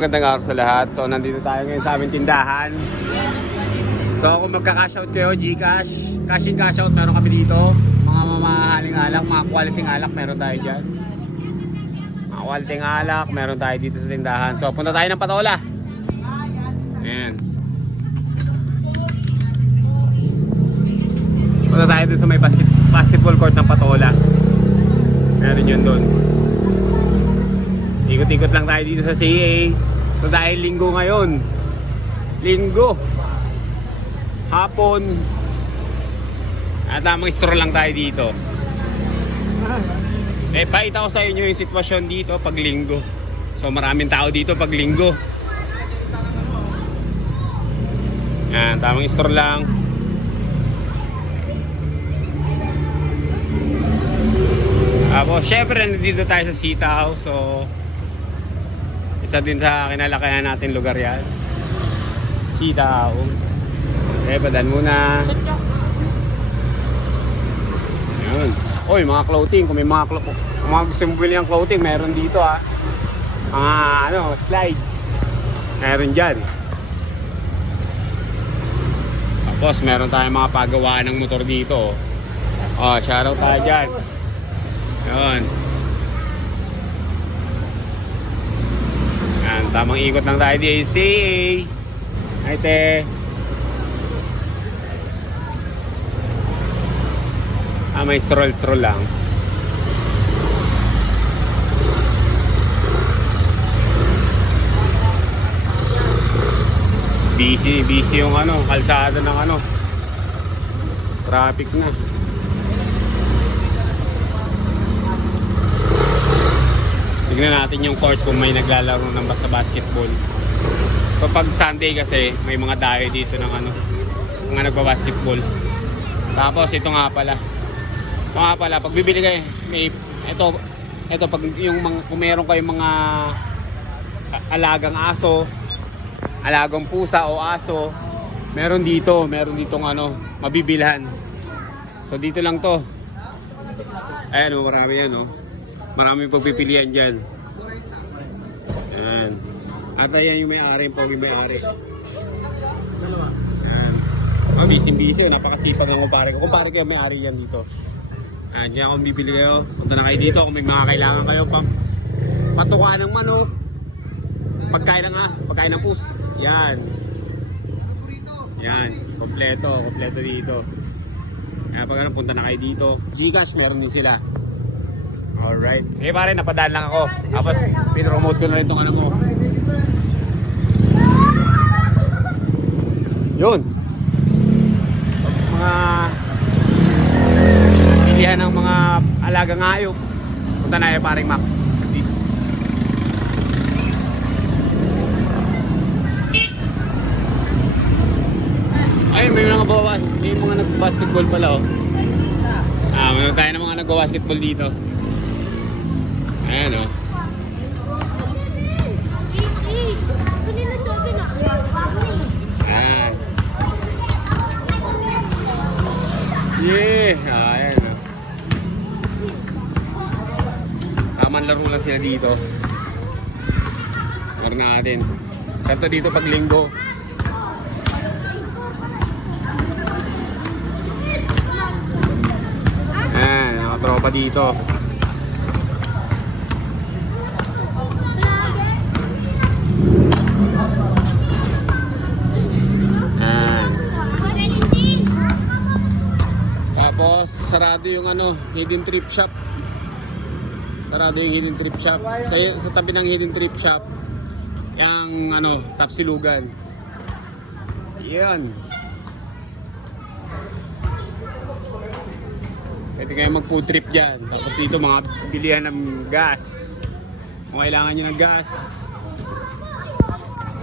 Magandang araw sa lahat. So nandito tayo ngayon sa aming tindahan. So kung magka-cash out kayo, Gcash, cash in cash out, meron kami dito. Mga mamahaling alak, mga quality alak, meron tayo dyan. Mga quality alak, meron tayo dito sa tindahan. So punta tayo ng Patola. Ayan. Punta tayo dun sa may basketball court ng Patola. Meron yun dun. Ikot-ikot lang tayo dito sa CA. So dahil linggo ngayon, linggo, hapon, at tamang stroll lang tayo dito. Pakita ko sa inyo yung sitwasyon dito pag linggo. So maraming tao dito pag linggo. Yan, tamang stroll lang. Tapos syempre nandito tayo sa Sitaw. So isa din sa kinalakayan natin lugar yan, Sitaw. Badan muna. Yun. Oy, mga clothing, kung may mga gusto mo bili ng clothing, meron dito mga slides, meron dyan. Tapos meron tayong mga paggawaan ng motor dito. Shoutout tayo dyan. Yun. Tamang ikot lang tayo di CA. Ay te. May stroll lang. Busy yung kalsada ng traffic na. Tignan natin yung court kung may naglalaro ng basketball. So pag Sunday kasi may mga dayo dito ng mga nagba-basketball. Tapos ito nga pala, pag bibili kayo, ito pag yung kung meron kayong mga alagang aso, alagang pusa o aso, meron ditong mabibilhan. So dito lang to. Ayan, marami yan, marami pagpipilian dyan. Ayan. At ayan yung may-ari, yung may-ari. Ayan. Busy. Napakasipag ng kumpare ko. Kumpare ko yung may-ari yan dito. Ayan, dyan kung bibili kayo, punta na kayo dito. Kung may mga kailangan kayo patuka ng manok, pagkain ng pusa. Yan. Yan. Kompleto dito. Kaya pag punta na kayo dito. Gcash, meron din sila. Alright. Sige pare, napadaan lang ako. Tapos pinromote ko na rin itong mo. Yun. Mga pilihan ng mga alagang hayop. Punta na kayo paring Mac. Ay, may mga bawas. May mga nag-basketball pala mayroon tayo ng mga nag-basketball dito. Ayan Ayan. Ayan Tamang laro lang sila dito. Laro natin. Kanto dito pag linggo. Ayan, mga tropa dito. Tapos sarado yung hidden thrift shop. Sarado yung hidden thrift shop. Sa tabi ng hidden thrift shop, yung Tapsilugan. Yan. Pwede kayo mag food trip dyan. Tapos dito mga bilihan ng gas. Kung kailangan nyo ng gas.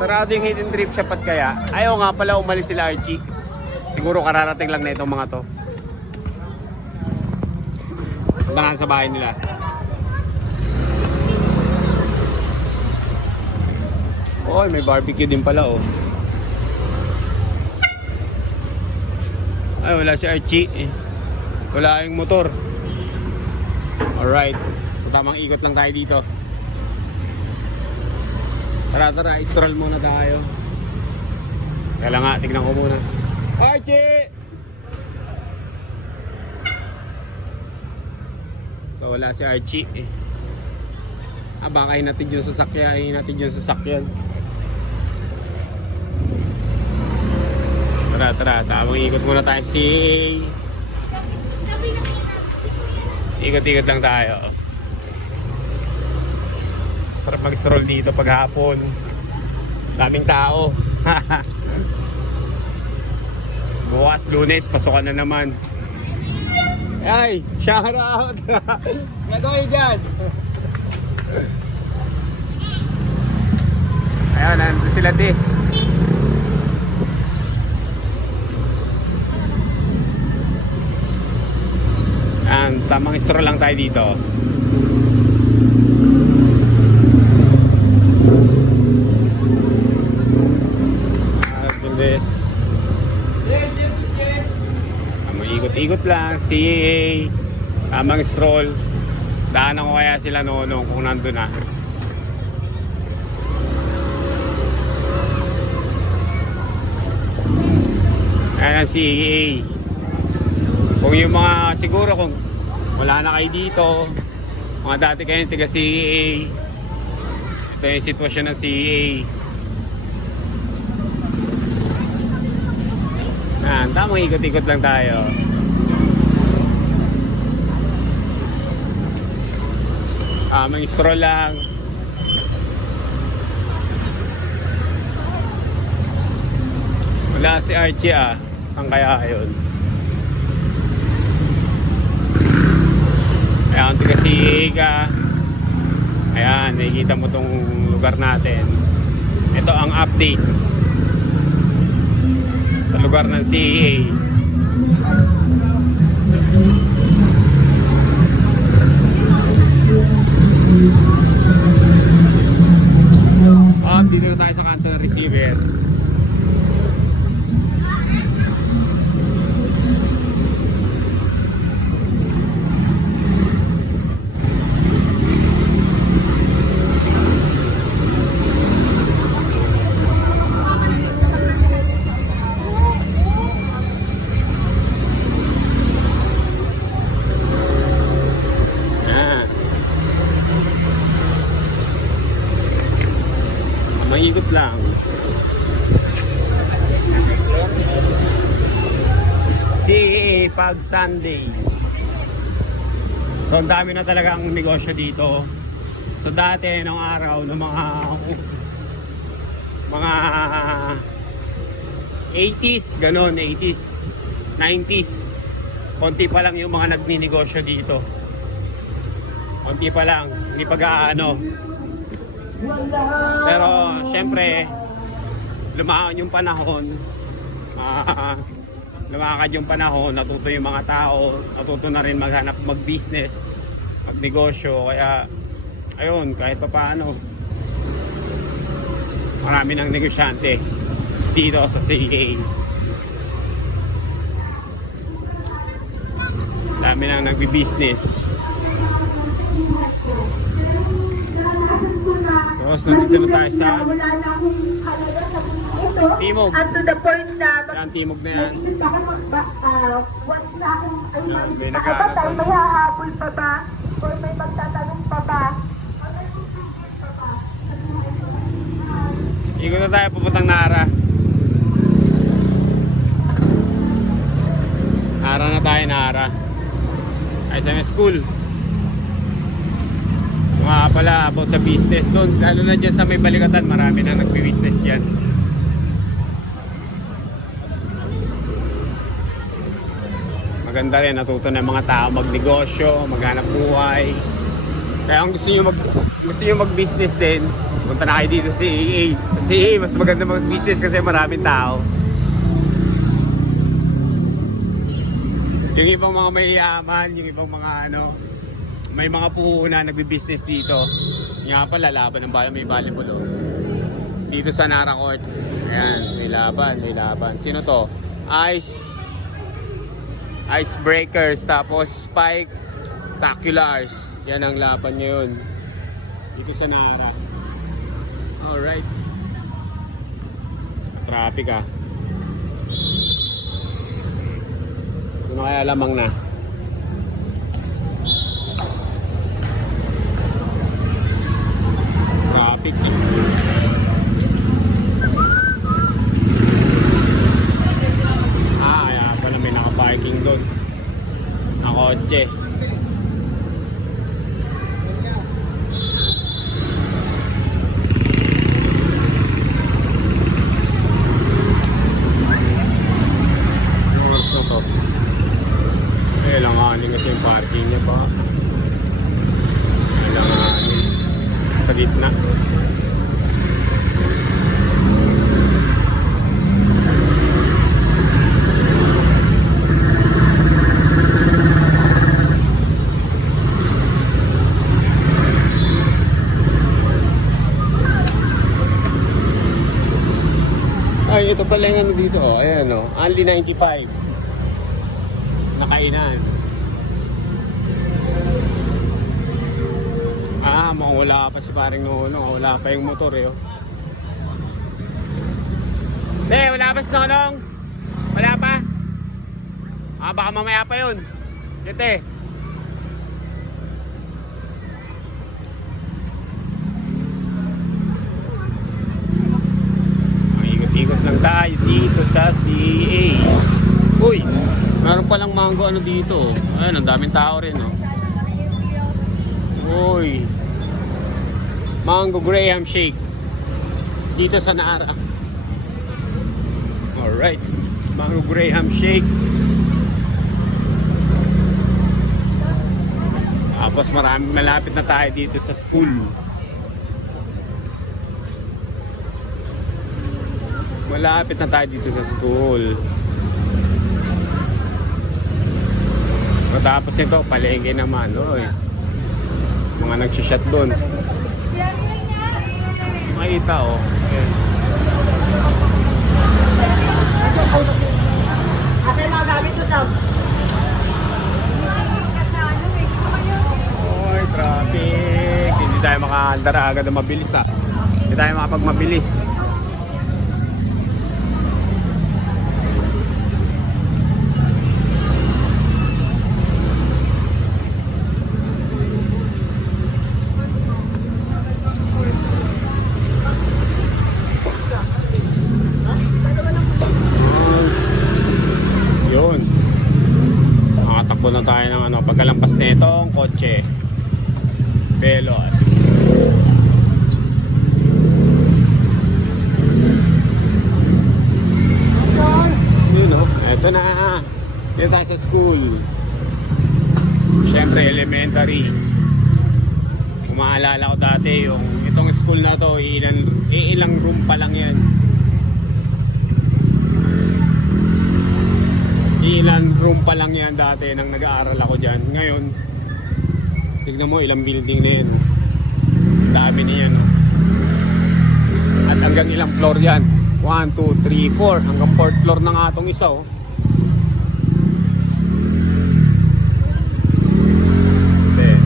Sarado yung hidden thrift shop at kaya. Ayaw nga pala umalis sila Archie. Siguro kararating lang na itong mga to. Punta sa bahay nila. May barbecue din pala Ay, wala si Archie. Wala yung motor. Alright. So, tamang ikot lang tayo dito. Tara, stroll muna tayo. Kaya lang nga, tignan ko muna. Archie! So wala si Archie eh. Baka hinatid yung sasakyan. Tara, tamang ikot muna tayo ikot-ikot lang tayo. Sarap mag-stroll dito pag hapon. Daming tao. Bukas Lunes, pasukan na naman. Ay, shout out! Nagawin dyan! Ayun, nandun sila Des. Ayan, tamang stroll lang tayo dito. Des. Tamang ikot-ikot lang, CAA, tamang stroll. Daanan ko kaya sila noon kung nandun na. Ayan ang CAA. Kung yung mga siguro kung wala na kayo dito, mga dati kayong tiga CAA, ito yung sitwasyon ng CAA. Tamang ikot-ikot lang tayo. Tamang stroll lang. Wala si Archie Saan kaya yun? Ayan, tiga CAA. Ayan, nakikita mo tong lugar natin. Ito ang update sa lugar ng CAA. Dito na tayo sa kanto ng receiver. Mangikot lang. CAA pag Sunday. So ang dami na talaga ang negosyo dito. So dati nung araw ng mga 80s, ganon, 80s, 90s. Konti pa lang yung mga nagninegosyo dito. Konti pa lang, hindi pa gaano. Pero syempre lumakad yung panahon, natuto yung mga tao, natuto na rin maghanap, mag-business, mag-negosyo. Kaya ayun, kahit pa paano marami ng negosyante dito sa CAA. Dami nang nagbi-business. Tapos nandito na tayo sa Timog. Up to the point na Yan, Timog na yan. May nag-aabay, may hahabol pa ba? Or may magtatanong pa ba? Ikot na tayo pupuntang Nara. Nara. SM School. Mga pala about sa business doon, lalo na dyan sa may Balikatan, marami na nagbi-business yan. Maganda rin, natuto na mga tao magnegosyo, maghanap buhay. Kaya kung gusto nyo mag-business din, punta na kayo dito sa CAA. Sa CAA, mas maganda mag-business kasi maraming tao. Yung ibang mga mayayaman, yung ibang mga may mga puhunan nagbi-business dito. Nga pala, laban ng may volleyball dito sa Nara Court. Ayan, may laban. Sino to? Icebreakers, tapos Spike Taculars. Yan ang laban ngayon dito sa Nara. Alright. Traffic ah. Ano kaya lamang na? Traffic. Kaya pala may naka-parking doon. Na kotse. Anong oras na to? Kailanganin kasi yung parking niya pa. Kailanganin. Sa gitna. Ay, ito pala yung ano dito, oh. Ayan, oh. Only 95. Nakainan. Mawala pa si paring Nonong. Wala pa yung motor, eh, oh. Wala pa si Nonong. Wala pa. Baka mamaya pa yun. Dito, ikot lang tayo dito sa CA. Uy, meron palang mango ano dito. Ayun, ang daming tao rin, no? Uy, mango Graham shake dito sa Nara. Alright, mango Graham shake. Tapos malapit na tayo dito sa school. Malapit na tayo dito sa school. Matapos nito, palengke naman. Oy. Mga nagsishot doon. Makita, oh. Okay. Ate, mga gamit mo, Sam. Oy, traffic. Hindi tayo makaandara agad na mabilis, ah. Hindi tayo makapagmabilis. Nakatakbo na tayo ng ano, pagkalampas nitong kotse. Velos. Yun, oh. Ito na. Dito tayo sa school. Siyempre elementary. Kung maalala ko dati yung itong school na to, ilang room pa lang yan. Ilan room pa lang yan dati nang nag-aaral ako dyan. Ngayon, tignan mo ilang building na yan. Dami na yan. Oh. At hanggang ilang floor yan? 1, 2, 3, 4. Hanggang 4th floor na nga itong isa. Oh. Okay.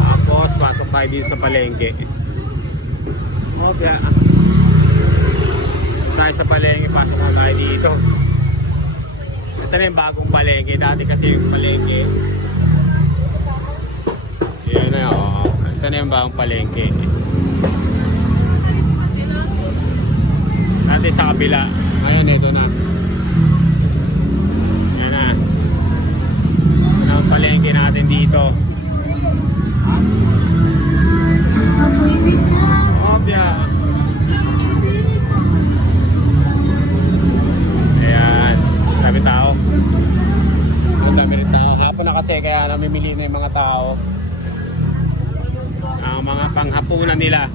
Tapos, pasok tayo dito sa palengke. Okay. Tayo sa palengke, pasok na tayo dito. Ito na yung bagong palengke. Dati kasi yung palengke, yun na yun. Ito na yung bagong palengke. Dati sa kabila. Ngayon, ito na. Yan na. Ito na ang palengke natin dito. Obya. Ayan, dami tao. Dami rin tao. Hapon na kasi kaya namimili na yung mga tao. Ang mga panghapunan nila.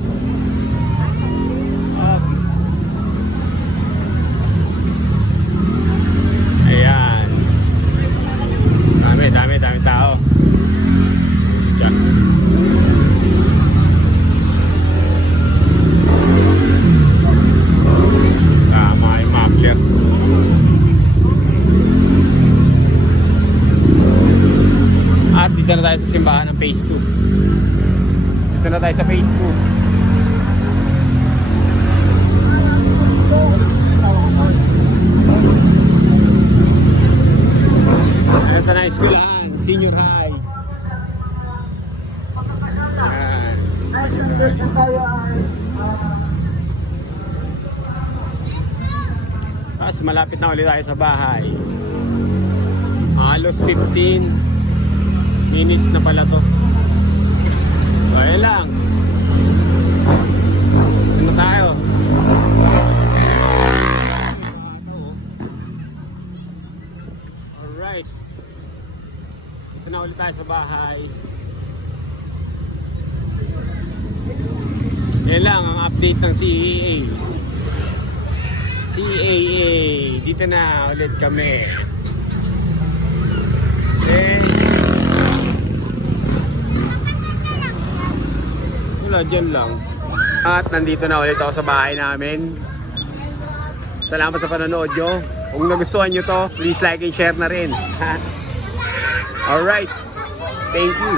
Ayan. Dami tao. Diyan. Tama yung makler. At dito na tayo sa simbahan. phase 2. Dito na tayo sa phase 2. Ito na eskwelahan, senior high. Yan. Tapos malapit na ulit tayo sa bahay. Halos 15 minutes na pala to. So ayun lang. Ano tayo? Alright. Ito na ulit tayo sa bahay. Yan lang ang update ng CAA. CAA. Dito na ulit kami. Then, wala, dyan lang. At nandito na ulit ako sa bahay namin. Salamat sa panonood nyo. Kung nagustuhan nyo to, please like and share na rin. Alright. Thank you.